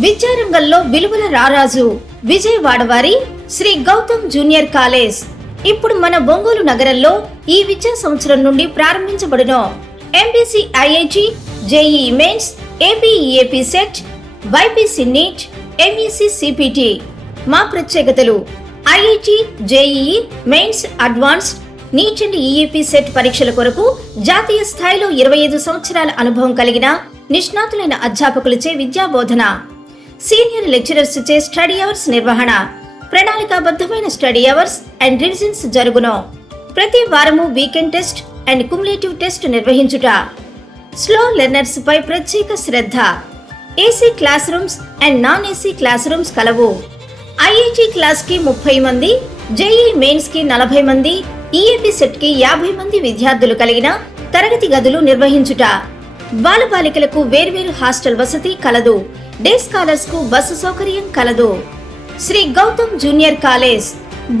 విద్యారంగంలో విలువల రారాజు విజయవాడ వారి శ్రీ గౌతమ్ జూనియర్ కాలేజ్ ఇప్పుడు మన ఒంగోలు నగరంలో ఈ విద్యా సంవత్సరం నుండి ప్రారంభించబడును. MPC IIT, JEE mains, APEAP CET, BiPC NEET, MEC CPT. మా ప్రత్యేకతలు: IIT, JEE mains, advanced, NEET and EAP CET పరీక్షల కొరకు జాతీయ స్థాయిలో 25 సంవత్సరాల అనుభవం కలిగిన నిష్ణాతులైన అధ్యాపకులచే విద్యా బోధన, సీనియర్ లెక్చరర్స్ చే స్టడీ అవర్స్ నిర్వహణ, ప్రణాళికాబద్ధమైన స్టడీ అవర్స్ అండ్ రివిజన్స్ జరుగును. ప్రతి వారము weekend test and cumulative test నిర్వహించుట. స్లో లెర్నర్స్ పై ప్రత్యేక శ్రద్ధ. AC classrooms and non AC classrooms కలవు. ఐఐటి క్లాస్ కి 30 మంది, జేఈఈ మెయిన్స్ కి 40 మంది, ఈఏపీ సెట్ కి 50 మంది విద్యార్థులు కలిగిన తరగతి గదులు నిర్వహించుట. బాలబాలికలకు వేర్వేరు హాస్టల్ వసతి కలదు. డే స్కాలర్స్ కు బస్సు సౌకర్యం కలదు. శ్రీ గౌతమ్ జూనియర్ కాలేజ్,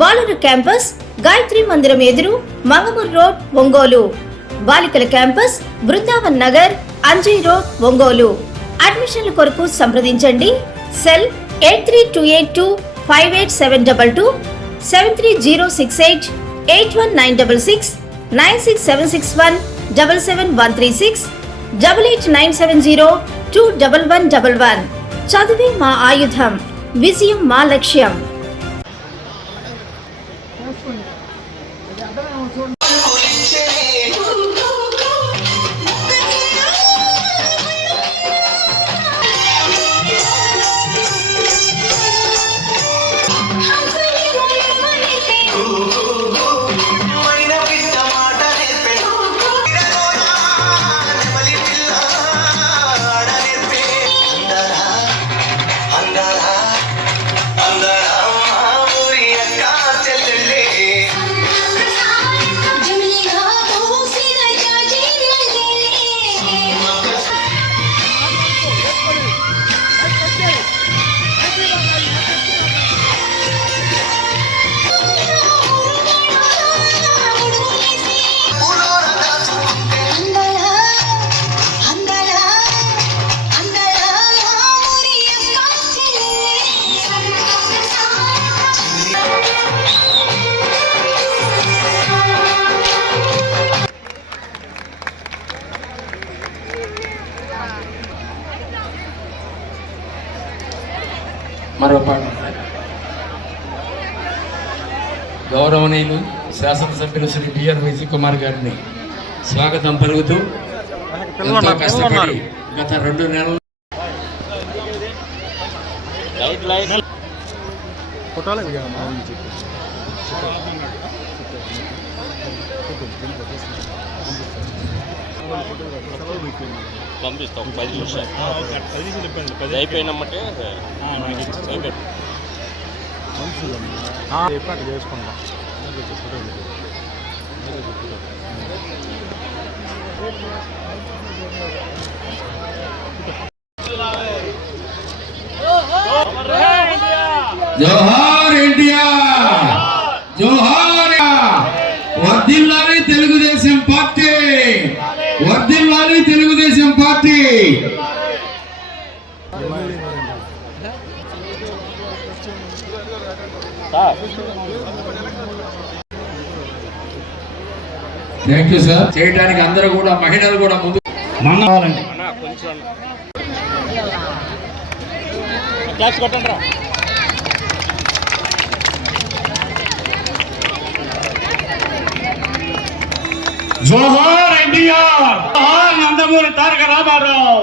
బాలుర క్యాంపస్, గాయత్రి మందిరం ఎదురు, మంగమూర్ రోడ్, ఒంగోలు. బాలికల క్యాంపస్, బృందావన్ నగర్, అంజయ్ రోడ్, ఒంగోలు. అడ్మిషన్ల కొరకు సంప్రదించండి. సెల్ 8328258722, 73068 81966, 96761 77136, 8897021111. చదువే మా ఆయుధం, విజయం మా లక్ష్యం. మరో పాట. గౌరవనీయులు శాసనసభ్యులు శ్రీ బిఆర్ విజయ్ కుమార్ గారిని స్వాగతం పలుకుతూ ఎంతో కష్టపడి గత 2 నెలలు పంపిస్తాం. 10 నిమిషాలు అయిపోయినమ్మంటే చేసుకుంటాం. జోహార్ ఇండియా, జోహార్. వర్ధిల్లాలి తెలుగుదేశం పార్టీ, వర్ధిల్లాలి Telugu Desam party. Thank you sir. చేయడానికి అందరూ కూడా, మహిళలు కూడా ముందు కావాలండి. జోహార్ ఇండియా, జోహార్ నందమూరి తారక రామారావు.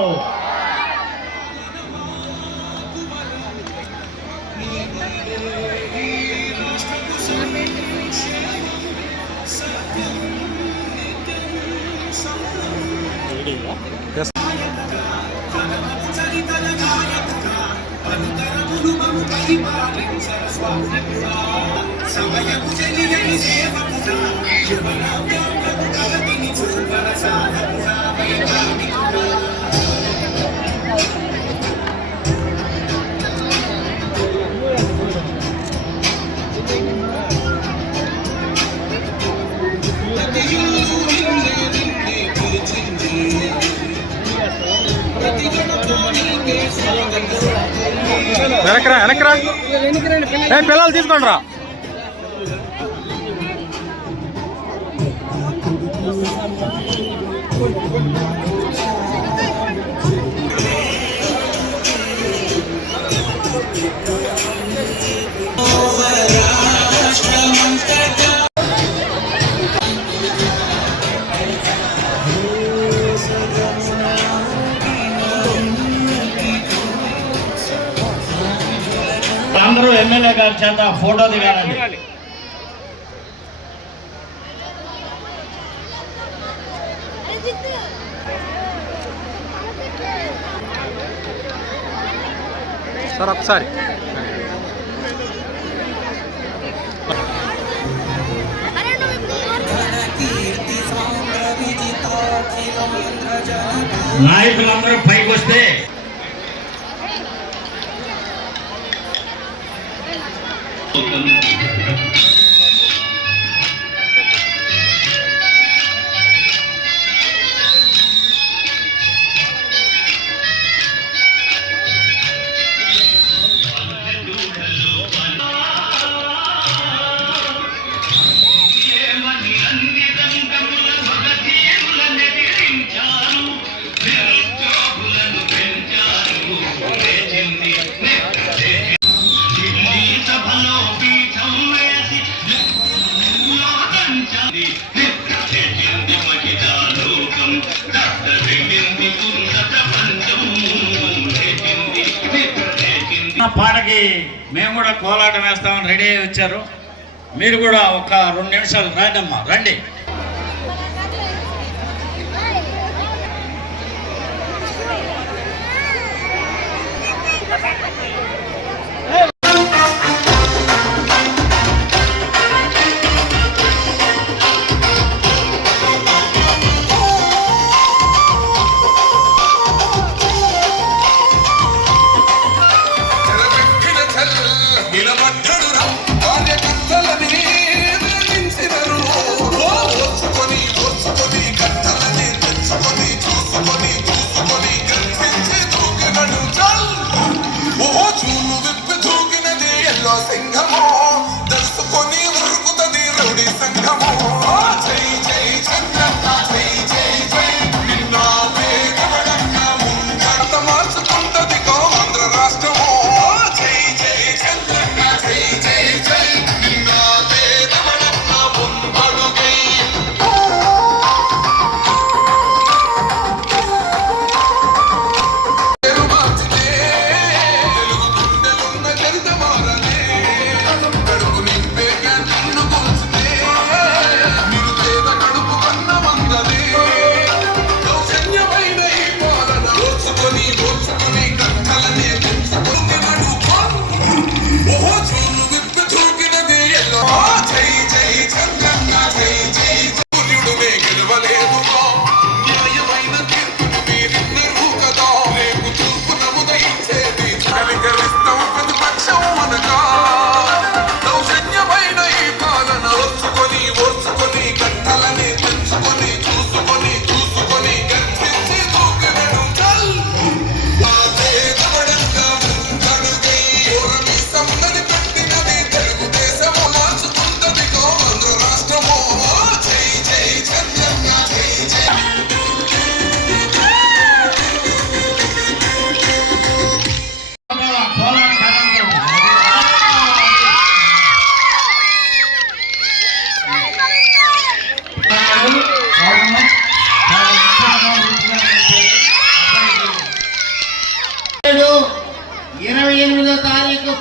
ప్రతి వెనకరా వెనకరా పిల్లలు తీసుకోండి రా. అందరూ ఎమ్మెల్యే గారి చేత ఫోటో దిగాలండి. సార్ ఒకసారి నాయకులందరూ పైకి వస్తే పాటకి మేము కూడా కోలాటం వేస్తామని రెడీ అయ్యి వచ్చారు. మీరు కూడా ఒక 2 నిమిషాలు రండమ్మా, రండి.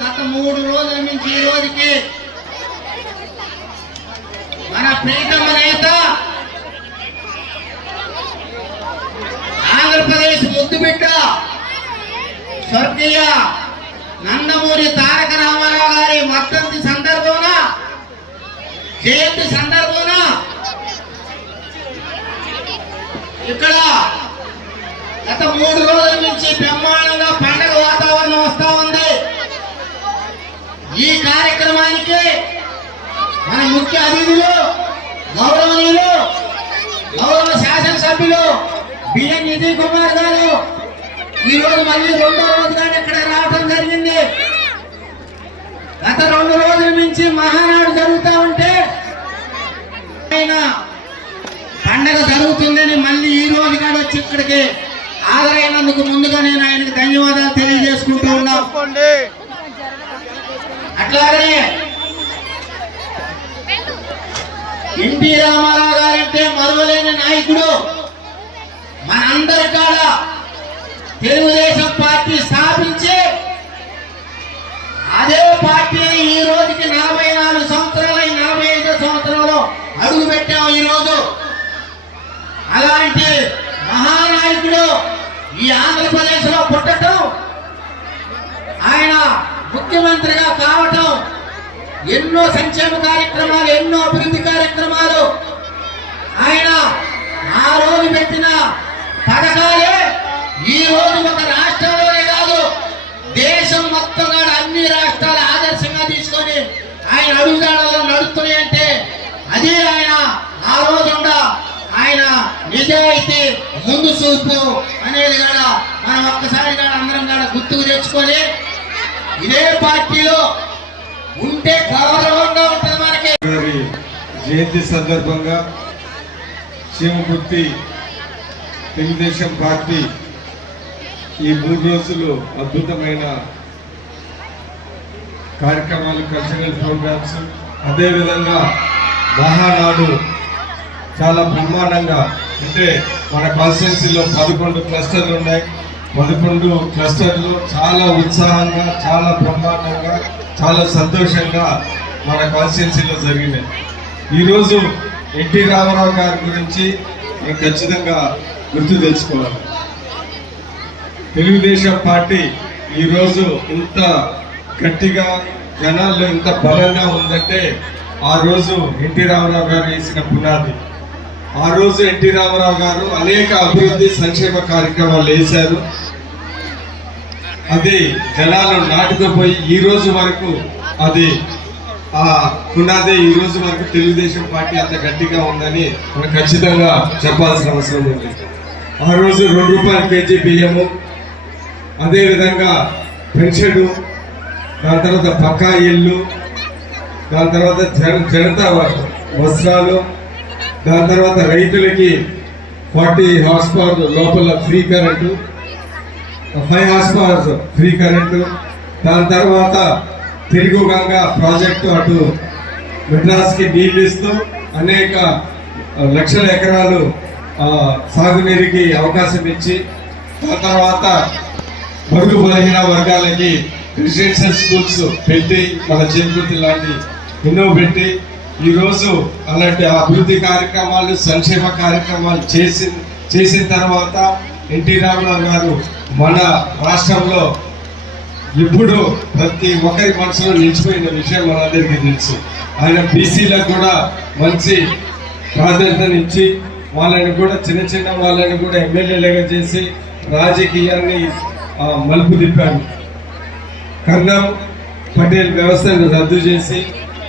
గత 3 రోజుల నుంచి ఈ రోజుకి మన ప్రీతమ నేత ఆంధ్రప్రదేశ్ ముద్దుబిడ్డ స్వర్గీయ నందమూరి తారక రామారావు గారి వర్ధంతి సందర్భాన జయంతి సందర్భాన ఇక్కడ గత 3 రోజుల నుంచి బ్రహ్మాండంగా పండగ వాతావరణం వస్తా ఉంది. ఈ కార్యక్రమానికి మన ముఖ్య అతిథులు గౌరవనీయులు గౌరవ శాసనసభ్యులు బిఎన్ నిధి కుమార్ గారు ఈ రోజు మళ్ళీ 2వ రోజుగా ఇక్కడ రావడం జరిగింది. నుంచి మహానాడు జరుగుతూ ఉంటే ఆయన పండగ జరుగుతుందని మళ్ళీ ఈ రోజు కాడ వచ్చి ఇక్కడికి హాజరైనందుకు ముందుగా నేను ఆయనకు ధన్యవాదాలు తెలియజేసుకుంటూ ఉన్నాం. అట్లాగనే ఎన్టీ రామారావు గారంటే మరువలేని నాయకుడు. మనందరి కాడ తెలుగుదేశం పార్టీ స్థాపించి అదే పార్టీని ఈ రోజుకి 44 సంవత్సరాలు 45 సంవత్సరంలో అడుగు పెట్టాం. ఈ రోజు అలాంటి మహానాయకుడు ఈ ఆంధ్రప్రదేశ్ లో పుట్టడం, ఆయన ముఖ్యమంత్రిగా కావటం, ఎన్నో సంక్షేమ కార్యక్రమాలు, ఎన్నో అభివృద్ధి కార్యక్రమాలు, ఆయన ఆ రోజు పెట్టిన పథకాలే ఈ రోజు ఒక రాష్ట్రంలోనే కాదు దేశం మొత్తం అన్ని రాష్ట్రాలు ఆదర్శంగా తీసుకొని ఆయన అడుగుదాడలో నడుస్తున్నాయి. అంటే అది ఆయన ఆ రోజుండా ఆయన నిజాయితీ, ముందు చూపు అనేది కూడా మనం ఒక్కసారి కూడా అందరం కూడా గుర్తుకు తెచ్చుకొని ఇదే పార్టీలో ఉంటే గౌరవంగా ఉంటుంది మనకి. జయంతి సందర్భంగా శివమూర్తి తెలుగుదేశం పార్టీ ఈ 3 రోజులు అద్భుతమైన కార్యక్రమాలు, కల్చరల్ ప్రోగ్రామ్స్, అదేవిధంగా మహానాడు చాలా బ్రహ్మాండంగా, అంటే మన కాన్స్టిట్యున్సీలో 11 క్లస్టర్లు ఉన్నాయి. 11 క్లస్టర్లు చాలా ఉత్సాహంగా, చాలా బ్రహ్మాండంగా, చాలా సంతోషంగా మన కాన్స్టిట్యున్సీలో జరిగినాయి. ఈరోజు ఎన్టీ రామారావు గారి గురించి మనం ఖచ్చితంగా గుర్తు తెచ్చుకోవాలి. తెలుగుదేశం పార్టీ ఈరోజు ఇంత గట్టిగా జనాల్లో ఇంత బలంగా ఉందంటే ఆ రోజు ఎన్టీ రామారావు గారు వేసిన పునాది. ఆ రోజు ఎన్టీ రామారావు గారు అనేక అభివృద్ధి సంక్షేమ కార్యక్రమాలు వేశారు. అది జనాలు నాటుకుపోయి ఈ రోజు వరకు అది ఆ పునాదే ఈ రోజు వరకు తెలుగుదేశం పార్టీ అంత గట్టిగా ఉందని మనం ఖచ్చితంగా చెప్పాల్సిన అవసరం ఉంది. ఆ రోజు ₹2 కేజీ బియ్యము, అదేవిధంగా పెన్షన్, దాని తర్వాత పక్కా ఇల్లు, దాని తర్వాత జనతా వస్త్రాలు, దాని తర్వాత రైతులకి 40 హార్స్ పవర్ లోపల free current, 5 horse power free current, దాని తర్వాత తిరుగు గంగా ప్రాజెక్టు అటు మెడ్రాస్కి నీళ్ళు ఇస్తూ అనేక లక్షల ఎకరాలు సాగునీరుకి అవకాశం ఇచ్చి, దాని తర్వాత బడుగు బలహీన వర్గాలకి రెసిడెన్షియల్ స్కూల్స్ పెట్టి, మన చేకూర్తి లాంటి ఎన్నో పెట్టి ఈరోజు అలాంటి అభివృద్ధి కార్యక్రమాలు, సంక్షేమ కార్యక్రమాలు చేసిన తర్వాత ఎన్టీ రామారావు గారు మన రాష్ట్రంలో ఇప్పుడు ప్రతి ఒక్కరి మనసులో నిలిచిపోయిన విషయం మనందరికీ తెలుసు. ఆయన బీసీలకు కూడా మంచి ప్రాధాన్యతనిచ్చి వాళ్ళని కూడా చిన్న వాళ్ళని కూడా ఎమ్మెల్యేలుగా చేసి రాజకీయాన్ని మలుపు తిప్పాడు. కర్ణం పటేల్ వ్యవస్థను రద్దు చేసి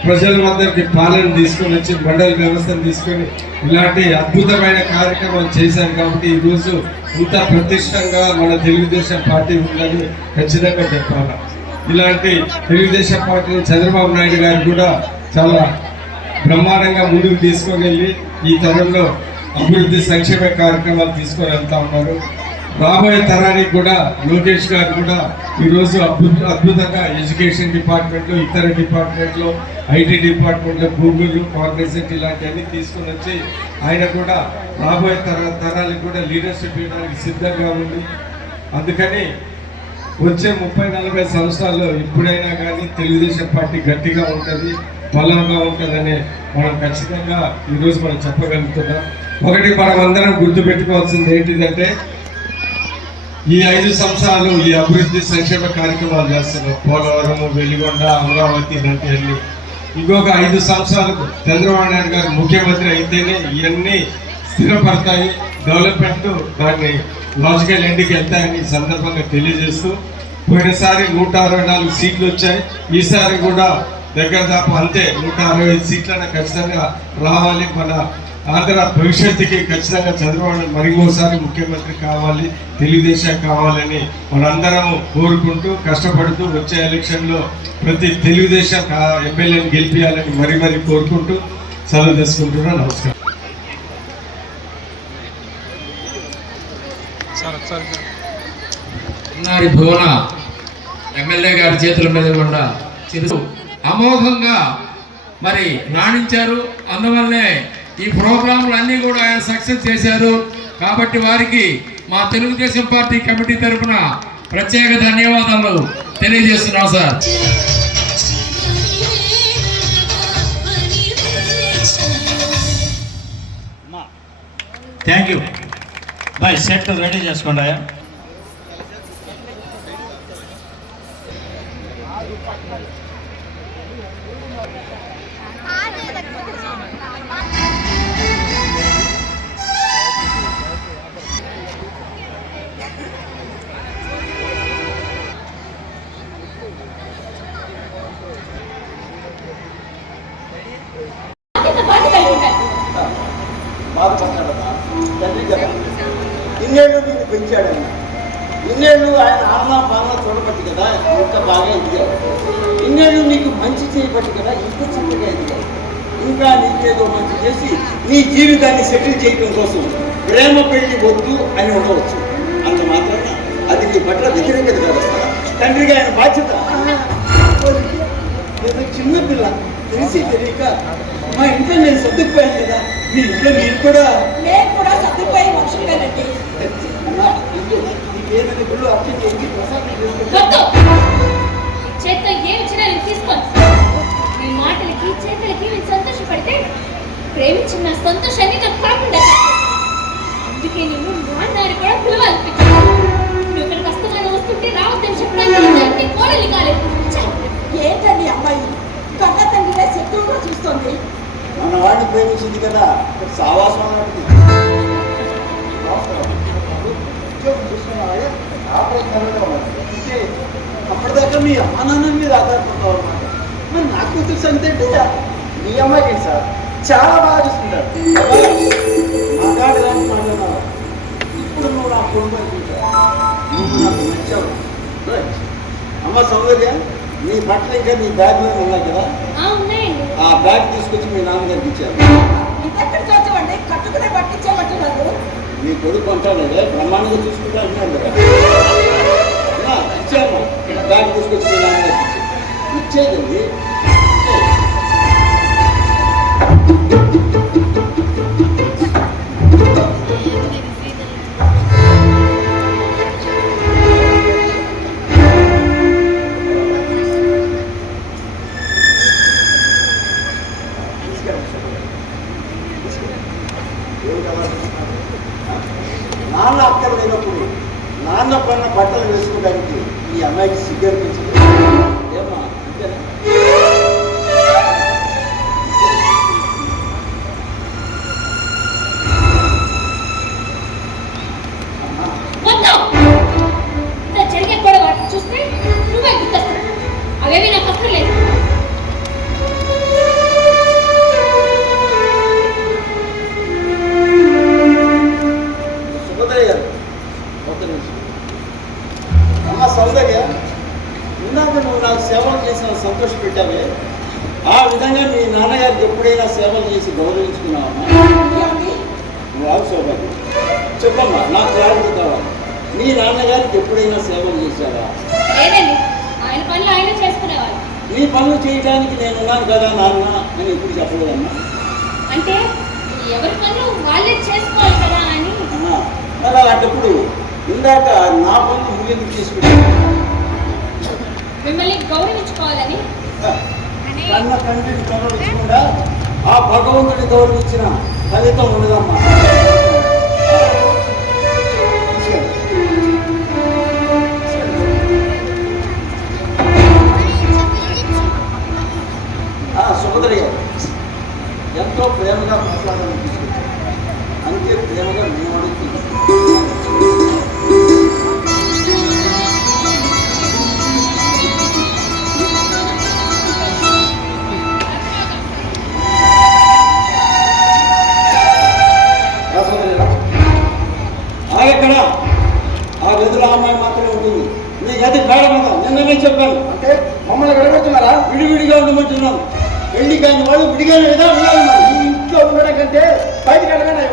ప్రజల వద్దరికి పాలన తీసుకొని వచ్చి మండల వ్యవస్థను తీసుకొని ఇలాంటి అద్భుతమైన కార్యక్రమాలు చేశారు. కాబట్టి ఈరోజు ఇంత ప్రతిష్టంగా మన తెలుగుదేశం పార్టీ ఉందని ఖచ్చితంగా చెప్పాలి. ఇలాంటి తెలుగుదేశం పార్టీని చంద్రబాబు నాయుడు గారు కూడా చాలా బ్రహ్మాండంగా ముందుకు తీసుకొని వెళ్ళి ఈ తరంలో అభివృద్ధి సంక్షేమ కార్యక్రమాలు తీసుకొని వెళ్తా ఉన్నారు. రాబోయే తరానికి కూడా లోకేష్ గారు కూడా ఈరోజు అద్భుతంగా ఎడ్యుకేషన్ డిపార్ట్మెంట్లో, ఇతర డిపార్ట్మెంట్లో, ఐటీ డిపార్ట్మెంట్లో, గూగుల్, కాగ్నిజెంట్ ఇలాంటివన్నీ తీసుకొని వచ్చి ఆయన కూడా రాబోయే తరాలకు కూడా లీడర్షిప్ ఇవ్వడానికి సిద్ధంగా ఉంది. అందుకని వచ్చే 30-40 సంవత్సరాల్లో ఎప్పుడైనా కానీ తెలుగుదేశం పార్టీ గట్టిగా ఉంటుంది, బలంగా ఉంటుందని మనం ఖచ్చితంగా ఈరోజు మనం చెప్పగలుగుతున్నాం. ఒకటి మనం అందరం గుర్తుపెట్టుకోవాల్సింది ఏంటిదంటే, ఈ 5 సంవత్సరాలు ఈ అభివృద్ధి సంక్షేమ కార్యక్రమాలు చేస్తున్నాం. పోలవరం, వెలిగొండ, అమరావతి ఇలాంటివన్నీ. ఇంకొక 5 సంవత్సరాలకు చంద్రబాబు నాయుడు గారు ముఖ్యమంత్రి అయితేనే ఇవన్నీ స్థిరపడతాయి, డెవలప్మెంట్ దాన్ని లాజికల్ ఎండ్కి వెళ్తాయని సందర్భంగా తెలియజేస్తూ, పోయినసారి 164 సీట్లు వచ్చాయి. ఈసారి కూడా దగ్గర దాపు అంతే 165 సీట్లను ఖచ్చితంగా రావాలి. మన ఆంధ్ర భవిష్యత్తుకి ఖచ్చితంగా చంద్రబాబు మరికోసారి ముఖ్యమంత్రి కావాలి, తెలుగుదేశం కావాలని మనందరం కోరుకుంటూ కష్టపడుతూ వచ్చే ఎలక్షన్లో ప్రతి తెలుగుదేశం ఎమ్మెల్యేని గెలిపించాలని మరీ కోరుకుంటూ సెలవు తీసుకుంటున్నా. నమస్కారం. చిన్నారి భువన ఎమ్మెల్యే గారి చేతుల మీద కూడా చిరు అమోఘంగా మరి రాణించారు. అందువల్లనే ఈ ప్రోగ్రాంలు అన్నీ కూడా ఆయన సక్సెస్ చేశారు. కాబట్టి వారికి మా తెలుగుదేశం పార్టీ కమిటీ తరఫున ప్రత్యేక ధన్యవాదాలు తెలియజేస్తున్నాం sir. Thank you bye. Set ready చేసుకోండి. బాధపడ్డాడమ్మా తండ్రి కదా. ఇన్నేళ్ళు నిన్ను పెంచాడని, ఇన్నేళ్ళు ఆయన ఆలనా పాలన చూడబట్టి కదా ఇంత బాగా ఎదిగావు. ఇన్నేళ్ళు నీకు మంచి చేయబట్టి కదా ఇంత చక్కగా ఎదిగావు. ఇంకా నీకేదో మంచి చేసి నీ జీవితాన్ని సెటిల్ చేయడం కోసం ప్రేమ పెళ్లి వద్దు అని ఉండవచ్చు. అంత మాత్రాన అది నీ పట్ల వ్యతిరేకత కదా. తండ్రిగా ఆయన బాధ్యత. ఏదో చిన్నపిల్ల తెలిసి తెలియక మా ఇంట్లో నేను సర్దుకుపోయాను కదా, మీ ఇంట్లో మీరు కూడా నేను కూడా సర్దుకుపోయి మనుషులేనండి. ఏదైనా గుళ్ళు అర్థం చేసి ప్రసాదం చేత్తో ఏమి ఇచ్చినా నేను తీసుకోను. మీ మాటలకి చేతులకి నేను సంతోషపడితే ప్రేమించిన నా సంతోషాన్ని నాకు కాకుండా అందుకే నేను నాన్నని కూడా పిలవాలనిపించాను. నువ్వు ఇక్కడ కష్టంగా వస్తుంటే రావద్దని చెప్పడానికి కోడలి కాలేదు. ఏంటండి అమ్మాయి కన్న తండ్రిగా శత్రువుగా చూస్తుంది. మన వాడిని ప్రేమించింది కదా, సావాసం అన్నట్టు అప్పటిదాకా మీ అమ్మ నాన్న మీద ఆధారపడతావు అన్నమాట. మరి నా కూతురు సంగతి మీ అమ్మాయికి సార్ చాలా బాగా చూసుకుంటారు. మగాడు ఇలాంటి మాట్లాడినావు. ఇప్పుడు నువ్వు నా కొడుకు అనిపించావు, నువ్వు నాకు నచ్చావు. అమ్మ సౌందర్య, నీ బట్టలు ఇంకా నీ బ్యాగ్లో ఉన్నాయి కదా, ఆ బ్యాగ్ తీసుకొచ్చి మీ నాన్నగారికి ఇచ్చారు. కట్టుకునే పట్టించామంటున్నారు. మీ కొడుకు అంటాడు బ్రహ్మాండంగా చూసుకుంటా అంటున్నాడు కదా. ఇచ్చాను, బ్యాగ్ తీసుకొచ్చి మీ నాన్నగారికి ఇచ్చేదండి. నాన్న అక్కడ లేనప్పుడు నాన్న పన్న బట్టలు వేసుకోవడానికి ఈ అమ్మాయికి సిగ్గనిపించింది. ఏమా అంతేనా? జరిగే గొడవ చూస్తే నువ్వే గుర్తొస్తావు. అవేవి నాకు అక్కర్లేదు. అమ్మ సౌందర్య, ఇందాక నువ్వు నాకు సేవలు చేసిన సంతోష పెట్టావే, ఆ విధంగా మీ నాన్నగారికి ఎప్పుడైనా సేవలు చేసి గౌరవించుకున్నావమ్మా? నువ్వు ఆగు సౌభాగ్య, చెప్పమ్మా, నాకు క్లారిటీ కావాలి. మీ నాన్నగారికి ఎప్పుడైనా సేవలు చేశావా? లేదండి, ఆయన పనులు ఆయన చేసుకునేవాళ్ళు. నీ పనులు చేయడానికి నేనున్నాను కదా నాన్న అని ఎప్పుడు చెప్పలేదమ్మా? అంటే ఎవరి పనులు వాళ్ళే చేసుకోవాలి కదా అని. మరి అలాంటప్పుడు ఇందాక నా పనులు ముందుకు తీసుకుంటాను. మిమ్మల్ని గౌరవించుకోవాలని. కన్న తండ్రిని గౌరవించకుండా ఆ భగవంతుని గౌరవించిన ఫలితం ఉండదమ్మా. సుభద్ర గారు ఎంతో ప్రేమగా మాట్లాడాలని తీసుకొచ్చారు. అందుకే ప్రేమగా మేము అడుగుతున్నాం. చెప్పాను. అంటే మమ్మల్ని విడగొడుతున్నారా? విడివిడిగా ఉండమంటున్నాం. పెళ్లి కాని వాళ్ళు విడిగానే కదా ఉండాలి. మరి ఈ ఇంట్లో ఉండడం కంటే బయటకు వెళ్ళగానే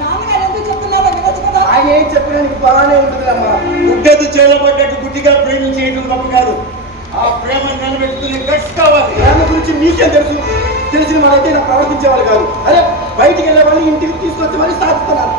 నాన్నగారు ఎందుకు చెప్తున్నారో వినొచ్చు కదా. ఆయన ఏం చెప్పడానికి బాగానే ఉంటుంది అమ్మా. గుడ్డెద్దు చేలబడ్డట్టు గుడ్డిగా ప్రేమించేయడం గొప్ప కాదు. ఆ ప్రేమను నిలబెట్టుకునే గట్స్ కావాలి. ప్రేమ గురించి మీకేం తెలుసు? తెలిసిన వాళ్ళైతే ఇలా ప్రవర్తించేవాళ్ళు కాదు. అరే బయటికి వెళ్ళే వాళ్ళు ఇంటికి తీసుకొచ్చి మరీ సాధిస్తున్నారు.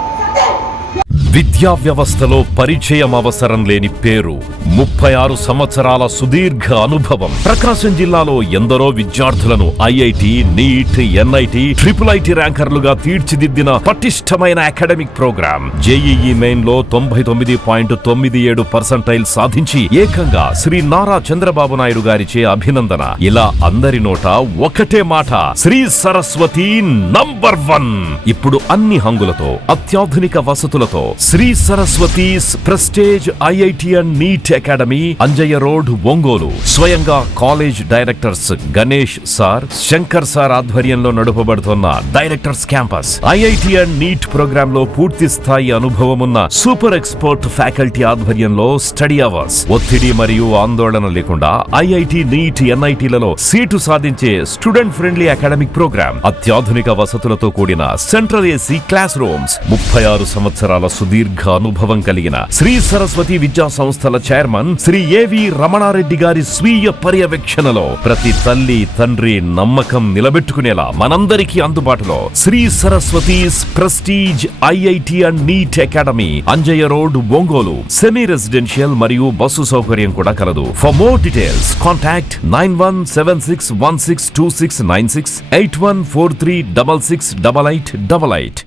విద్యా వ్యవస్థలో పరిచయం అవసరం లేని పేరు, 36 సంవత్సరాల సుదీర్ఘ అనుభవం. ప్రకాశం జిల్లాలో ఎందరో విద్యార్థులను IIT, NEET, NIT, triple IT ర్యాంకర్లుగా తీర్చిదిద్దిన పటిష్టమైన అకాడమిక్ ప్రోగ్రాం. జేఈఈ మెయిన్ లో 99.97% సాధించి ఏకంగా శ్రీ నారా చంద్రబాబు నాయుడు గారిచే అభినందన. ఇలా అందరి నోట ఒకటే మాట, శ్రీ సరస్వతి #1. ఇప్పుడు అన్ని హంగులతో, అత్యాధునిక వసతులతో Sri Saraswathi's prestige IIT and NEET academy, Anjaiah road, Ongole. స్వయంగా college directors Ganesh sir, Shankar sir ఆధ్వర్యంలో నడుపబడుతున్న directors campus. IIT and NEET program లో పూర్తి స్థాయి అనుభవం ఉన్న సూపర్ ఎక్స్పర్ట్ ఫ్యాకల్టీ ఆధ్వర్యంలో స్టడీ అవర్స్. ఒత్తిడి మరియు ఆందోళన లేకుండా ఐఐటి, నీట్, ఎన్ఐటీలలో సీటు సాధించే స్టూడెంట్ ఫ్రెండ్లీ అకాడమిక్ ప్రోగ్రామ్. అత్యాధునిక వసతులతో కూడిన సెంట్రల్ ఏసీ క్లాస్ రూమ్స్. 36 సంవత్సరాల సుదీర్ఘ అనుభవం కలిగిన శ్రీ సరస్వతి విద్యా సంస్థల చైర్మన్ శ్రీ ఏవి రమణారెడ్డి గారి స్వీయ పర్యవేక్షణలో ప్రతి తల్లి, తండ్రి నమ్మకం నిలబెట్టుకునేలా మనందరికీ అందుబాటులో Sri Saraswathi's prestige IIT and NEET academy, Anjaiah road, Ongole. Semi residential మరియు బస్సు సౌకర్యం కూడా కలదు. For more details contact 9176162696, 8143668888.